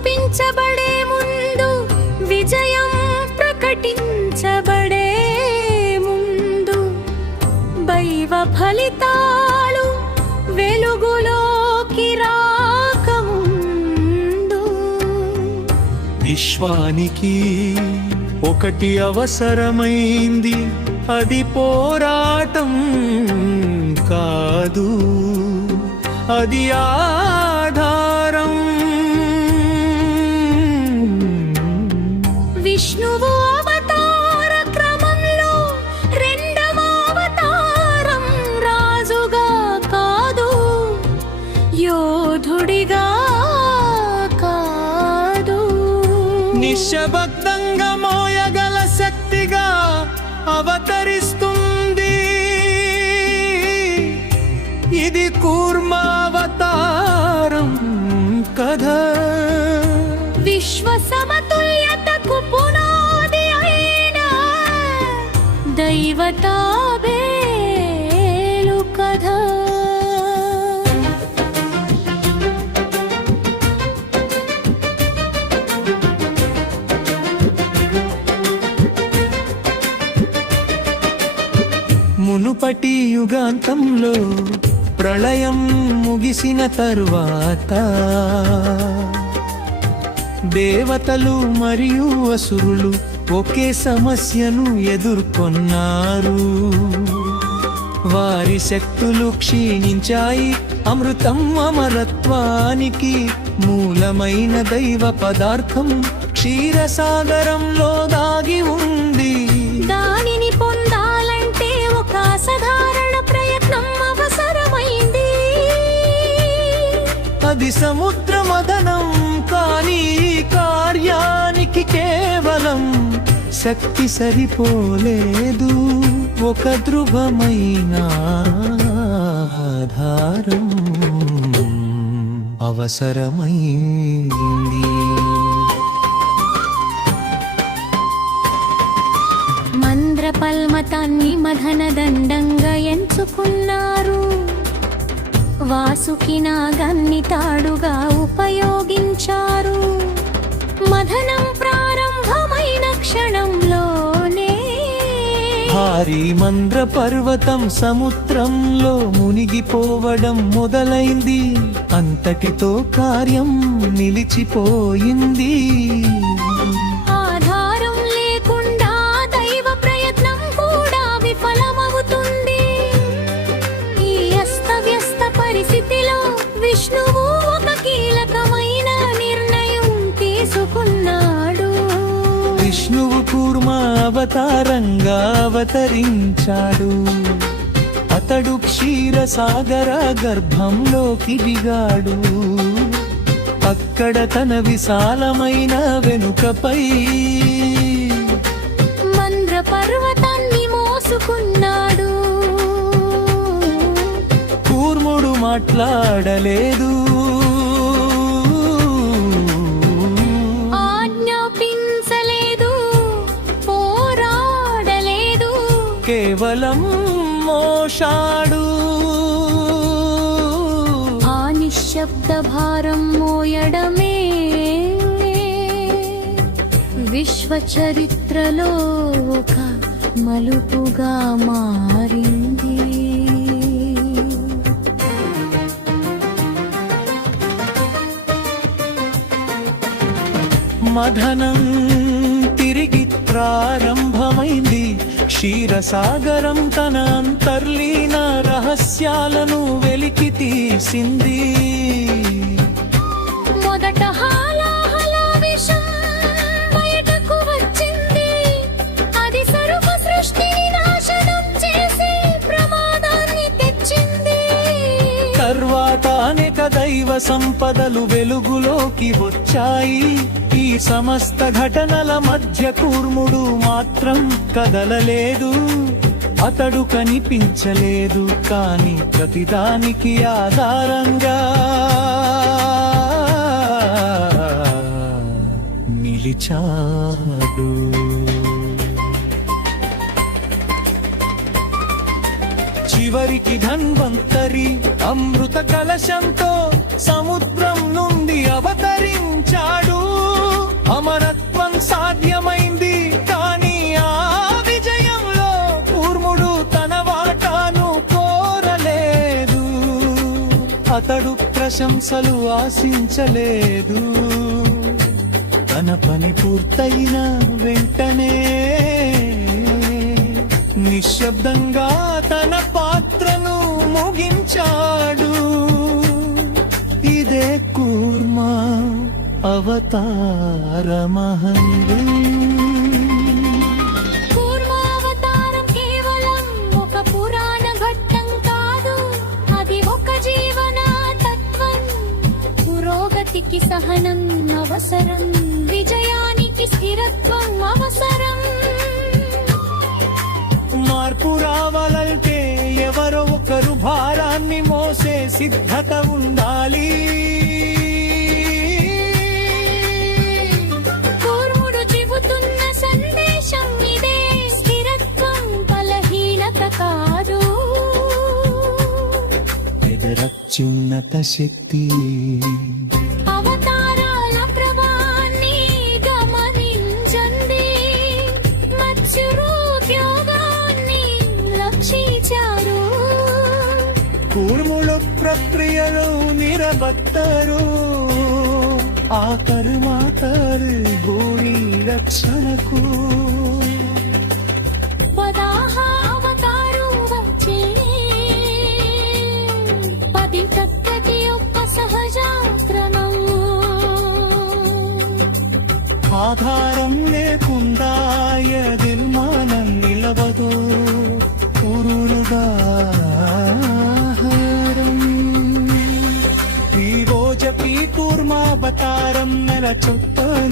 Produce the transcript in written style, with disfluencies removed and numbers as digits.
చూపించబడే ముందు, విజయం ప్రకటించబడే ముందు, దైవ ఫలితాలు వెలుగులోకి రాకముందు, విశ్వానికి ఒకటి అవసరమైంది, అది పోరాటం కాదు, అది ఆధారం. విష్ణువు అవతార క్రమంలో రెండవ అవతారం, రాజుగా కాదు, యోధుడిగా కాదు, నిశ్శబ్దంగా మోయగల శక్తిగా అవతరిస్తుంది. ఇది కూర్మావతారం కథ. విశ్వ సమతుల్యతకు పునాది అయిన దైవ తాబేలు కథ. మునుపటి యుగాంతంలో ప్రళయం ముగిసిన తరువాత దేవతలు మరియు అసురులు ఒకే సమస్యను ఎదుర్కొన్నారు. వారి శక్తులు క్షీణించాయి. అమృతం అమరత్వానికి మూలమైన దైవ పదార్థం క్షీరసాగరంలో దాగి ఉంది. దానిని పొందాలంటే ఒక అసాధారణ ప్రయత్నం అవసరమైంది. అది సముద్ర మదనం, కానీ కార్యానికి కేవలం శక్తి సరిపోలేదు. ఒక ధ్రువమైన ఆధారం అవసరమైంది. మంద్రపల్మతాన్ని మదన దండంగా ఎంచుకున్నారు. వాసుకి నాగాన్ని తాడుగా ఉపయోగించారు. మదనం ప్రారంభమైన క్షణంలోనే భారీ మంద్ర పర్వతం సముద్రంలో మునిగిపోవడం మొదలైంది. అంతటితో కార్యం నిలిచిపోయింది. ఆధారం లేకుండా దైవ ప్రయత్నం కూడా విఫలమవుతుంది. ఈ అస్తవ్యస్త పరిస్థితిలో విష్ణువు ఒక కీలకమైన నిర్ణయం తీసుకున్నాడు. విష్ణువు కూర్మ అవతారంగా అవతరించాడు. అతడు క్షీరసాగర గర్భంలోకి దిగాడు. అక్కడ తన విశాలమైన వెనుకపై మంద్ర పర్వతాన్ని మోసుకున్నాడు. కూర్ముడు మాట్లాడలేదు. ఆజ్ఞాపించలేదు, పోరాడలేదు, కేవలం మోషాడు. ఆ నిశ్శబ్ద భారం మోయడమే విశ్వ చరిత్రలో ఒక మలుపుగా మారింది. మదనం తిరిగి ప్రారంభమైంది. క్షీరసాగరం తన అంతర్లీన రహస్యాలను వెలికి తీసింది. మొదట హాలాహల విషం బయటకు వచ్చింది. అది సర్వ సృష్టిని నాశనం చేసి ప్రమాదాన్ని తెచ్చింది. తర్వాత అనేక దైవ సంపదలు వెలుగులోకి వచ్చాయి. ఈ సమస్త ఘటనల మధ్య కూర్ముడు మాత్రం కదలలేదు. అతడు కనిపించలేదు, కానీ ప్రతిదానికి ఆధారంగా నిలిచాడు. చివరికి ధన్వంతరి అమృత కలశంతో సముద్రం నుండి అవతరించాడు. అతడు ప్రశంసలు ఆశించలేదు తన పని పూర్తయిన వెంటనే నిశ్శబ్దంగా తన పాత్రను ముగించాడు ఇదే కూర్మా అవతారమహంగు కూర్మావతారం కేవలం ఒక పురాణ ఘట్టం కాదు అది ఒక జీవన తత్వం పురోగతికి సహనం అవసరం విజయానికి స్థిరత్వం అవసరం మార్పు రావాలంటే ఎవరో ఒకరు భారాన్ని మోసే సిద్ధత ఉండాలి కూర్ముడు చెబుతున్న సందేశం ఇదే స్థిరత్వం బలహీనత కాదు ఎదరత్యున్నత శక్తి అవతారాల ప్రభావాన్ని గమనించండి మత్స్యురోద్యోగాన్ని లక్షించారు కూర్ములు ప్రక్రియలో నిరబత్తరు ఆ కరుమాతరు భూమి రక్షణకు వదాహ అవతారు వచ్చే పది ప్రకృతి యొక్క సహజాక్రమం ఆధారం లేకుండా ఎదిల్మానం నిలవదు పురులుదాహారం ఈ రోజకి కూర్మావతారం నెల చొప్పనే